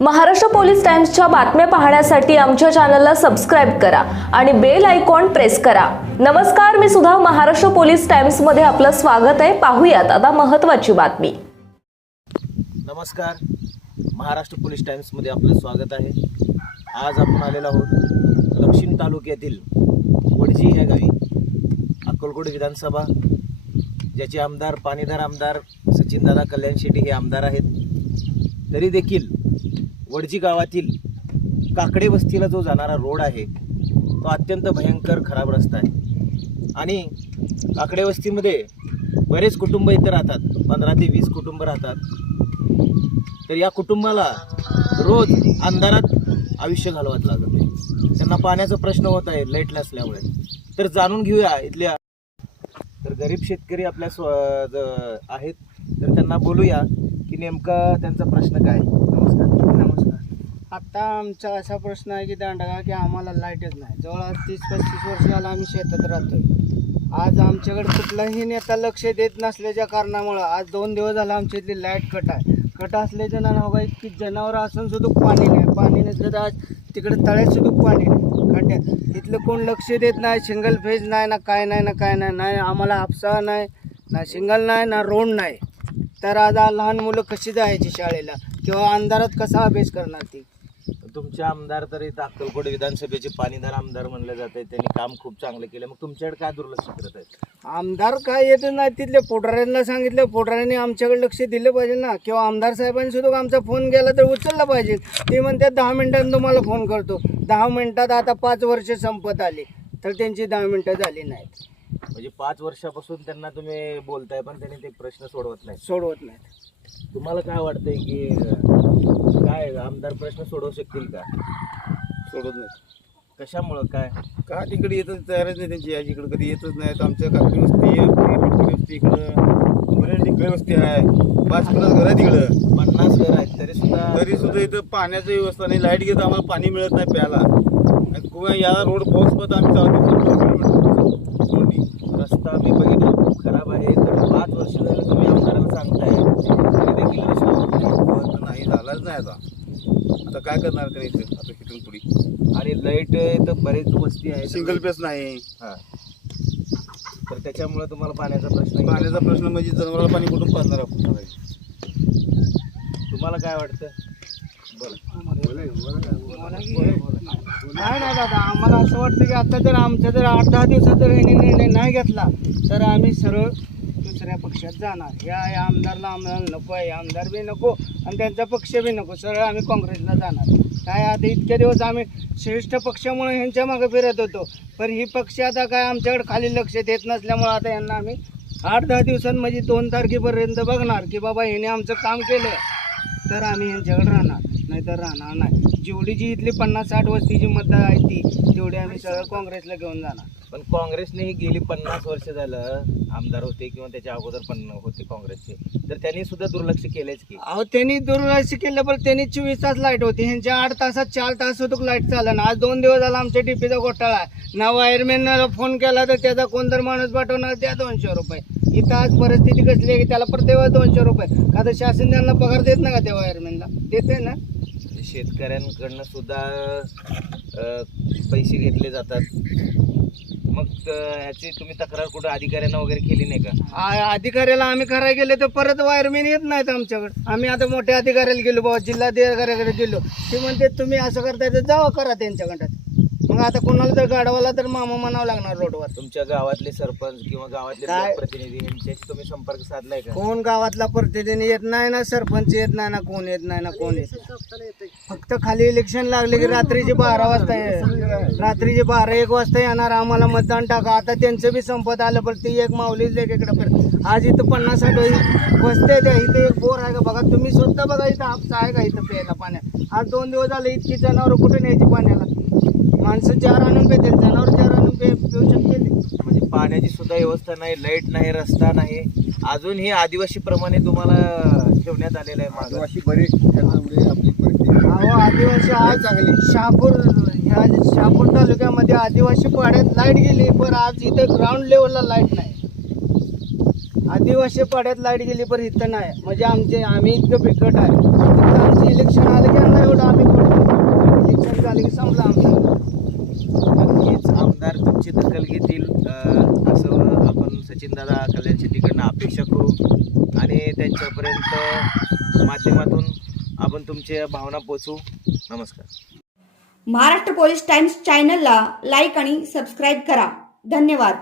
Maharashtra police टाइम्सच्या बातम्या पाहण्यासाठी आमच्या चॅनलला सबस्क्राईब करा आणि बेल आयकॉन प्रेस करा. नमस्कार मी सुद्धा महाराष्ट्र पोलीस टाइम्समध्ये आपलं स्वागत आहे. पाहूयात आता महत्वाची बातमी. नमस्कार महाराष्ट्र पोलीस टाइम्समध्ये आपलं स्वागत आहे. आज आपण आलेलो आहोत दक्षिण तालुक्यातील वडजी ह्या गावी अक्कलकोट विधानसभा ज्याचे आमदार पाणीदार आमदार सचिनदादा कल्याण शेट्टी हे आमदार आहेत. तरी देखील वडजी गावातील काकडे वस्तीला जो जाणारा रोड आहे तो अत्यंत भयंकर खराब रस्ता आहे. आणि काकडे वस्तीमध्ये बरेच कुटुंब इथं राहतात पंधरा ते वीस कुटुंब राहतात. तर या कुटुंबाला रोज अंधारात आयुष्य घालवत लागत आहे. त्यांना पाण्याचा प्रश्न होत आहे लाइट नसल्यामुळे. तर जाणून घेऊया इथल्या तर गरीब शेतकरी आपल्या स्व आहेत. तर त्यांना बोलूया की नेमका त्यांचा प्रश्न काय? आत्ता आता आमचा असा प्रश्न आहे की दांडगा की आम्हाला लाईटच नाही. जवळ तीस पस्तीस वर्ष झालं आम्ही शेतात राहतोय. आज आमच्याकडे कुठलाही नेता लक्ष देत नसल्याच्या कारणामुळं आज दोन दिवस झालं आमच्या इथली लाइट कट आहे. कट असल्याच्या ना बघा इतकी जनावरं असून सुद्धा पाणी नाही. पाणी नसलं तर आज तिकडे तळ्यात सुद्धा पाणी नाही. खड्ड्यात. इथलं कोण लक्ष देत नाही सिंगल फेज नाही ना काय नाही ना काय नाही नाही आम्हाला हापसा नाही ना सिंगल नाही ना रोड नाही. तर आज लहान मुलं कशी जायची शाळेला? किंवा अंधारात कसा अभ्यास करणार ती? तुमचे आमदार तर इथं अक्कलकोट विधानसभेचे पाणीदार आमदार म्हणले जाते त्यांनी काम खूप चांगलं केलं. मग तुमच्याकडे काय दुर्लक्ष करत आहेत? आमदार काय येत नाही तिथले. पोटाऱ्यांना सांगितलं. पोटाऱ्यांनी आमच्याकडे लक्ष दिलं पाहिजे ना. किंवा आमदार साहेबांनी सुद्धा आमचा फोन गेला तर उचलला पाहिजे. ते म्हणतात दहा मिनिटांनी तुम्हाला फोन करतो. दहा मिनिटात आता पाच वर्ष संपत आली. तर त्यांची दहा मिनिटं झाली नाहीत. म्हणजे पाच वर्षापासून त्यांना तुम्ही बोलताय पण त्यांनी ते प्रश्न सोडवत नाही सोडवत नाहीत. तुम्हाला काय वाटतंय की काय आमदार प्रश्न सोडवू शकतील का? सोडत नाही कशामुळं काय? का तिकडे येतच तयारच नाही त्यांची याची इकडे कधी येतच नाहीत. आमच्या काकडी वस्ती आहे पिटकडी वस्ती इकडं. बरेच तिकडे वस्ती आहे. पाच पन्नास घर आहे तिकडं. पन्नास घर आहेत तरी सुद्धा तरी सुद्धा इथं पाण्याची व्यवस्था नाही. लाइट घेत आम्हाला पाणी मिळत नाही प्यायला. आणि किंवा या रोड पाऊस पत आम्ही चालतो रोडनी. रस्ता मी बघितला खूप खराब आहे तर पाच वर्ष झालं तुम्ही आमदाराला सांगताय तरी देखील रस्ता होत नाही. पण नाही झालाच नाही आता. आता काय करणार त्याने इथं. आता इथून पुढे. आणि लाइट तर बरेच वस्ती आहे सिंगल पेस नाही. हा. तर त्याच्यामुळे तुम्हाला पाण्याचा प्रश्न आहे. पाण्याचा प्रश्न म्हणजे जनावराला पाणी कुठून पाजणार आपण? तुम्हाला काय वाटतं? नाही नाही दादा. आम्हाला असं वाटतं की आता जर आमचा जर आठ दहा दिवसात जर ह्यांनी निर्णय नाही घेतला तर आम्ही सरळ दुसऱ्या पक्षात जाणार. या या आमदारला आम्हाला नको आहे आमदार बी नको आणि त्यांचा पक्ष बी नको सरळ आम्ही काँग्रेसला जाणार. काय आता इतके दिवस आम्ही श्रेष्ठ पक्षामुळे ह्यांच्या मागे फिरत होतो पण ही पक्ष आता काय आमच्याकडे खाली लक्ष देत नसल्यामुळे आता यांना आम्ही आठ दहा दिवसांमध्ये दोन तारखेपर्यंत बघणार की बाबा ह्याने आमचं काम केलं तर आम्ही ह्यांच्याकडे राहणार. नाहीतर राहणार नाही. जेवढी जी इथली पन्नास साठ वस्तीची मतं आहे ती तेवढी आम्ही सरळ काँग्रेसला घेऊन जाणार. पण काँग्रेसने ही गेली पन्नास वर्ष झालं आमदार होते किंवा त्याच्या अगोदर पण होते काँग्रेसचे. तर त्यांनी सुद्धा दुर्लक्ष केलेच की. अहो त्यांनी दुर्लक्ष केलं पण त्यांनी चोवीस तास लाइट होती. ह्यांच्या आठ तासात चार तास होतो लाइट चाललं आज दोन दिवस झाला आमच्या डीपीचा घोटाळा आहे. ना वायरमॅनला फोन केला तर त्याचा कोणतर माणूस पाठवणार? द्या दोनशे रुपये. इथं आज परिस्थिती कसली आहे की त्याला प्रत्येक दोनशे रुपये. का तर शासन त्यांना पगार देत ना का त्या वायरमॅनला देते ना? शेतकऱ्यांकडनं सुद्धा पैसे घेतले जातात. मग ह्याची तुम्ही तक्रार कुठं अधिकाऱ्यांना वगैरे केली नाही का? अधिकाऱ्याला आम्ही करायला गेले तर परत वायरमॅन येत नाहीत आमच्याकडे. आम्ही आता मोठ्या अधिकाऱ्याला गेलो बाबा जिल्हाधिकाऱ्याकडे गेलो. ते म्हणते तुम्ही असं करताय तर जावा करा त्यांच्याकडे मग आता कोणाला तर गाडवाला तर मामा म्हणावं लागणार रोडवर. तुमच्या गावातले सरपंच किंवा गावातले काय? प्रतिनिधी यांच्याशी तुम्ही संपर्क साधलाय का? कोण गावातला प्रतिनिधी येत नाही ना सरपंच येत नाही ना कोण येत नाही ना कोण येत नाही. फक्त खाली इलेक्शन लागले की रात्रीचे बारा वाजता ये- रात्रीचे बारा एक वाजता येणार आम्हाला मतदान टाका. आता त्यांचं बी संपत आलं पण ती एक माऊलीच लेकीकडे फिर आज इथं पन्नास साठ वस्ते त्या इथे एक बोर आहे का बघा. तुम्ही स्वतः बघा इथं हापसा आहे का इथं प्यायला पाण्यात आज दोन दिवस झाले इतकी जनावर कुठे न्यायची पाण्याला? माणसं चार आणून पेतील जनावर चार आणून पे शकतील. म्हणजे पाण्याची सुद्धा व्यवस्था नाही लाइट नाही रस्ता नाही. अजूनही आदिवासी प्रमाणे तुम्हाला ठेवण्यात आलेलं आहे आदिवासी बरेच अहो आदिवासी आज चांगली शहापूर ह्या शहापूर तालुक्यामध्ये आदिवासी पाड्यात लाइट गेली पण आज इथे ग्राउंड लेवलला लाइट नाही. आदिवासी पाड्यात लाइट गेली पण इथं नाही. म्हणजे आमचे आम्ही इतकं बिकट आहे. आमचं इलेक्शन आलं की आम्हाला एवढं आम्ही इलेक्शन झालं की समजा आमचं. दखल घेतील असं आपण सचिनदादा कल्याण शेट्टीकडनं अपेक्षा करू. आणि त्यांच्यापर्यंत माध्यमातून आपण तुमच्या भावना पोचवू नमस्कार. महाराष्ट्र पोलीस टाइम्स चॅनलला लाईक आणि सबस्क्राईब करा. धन्यवाद.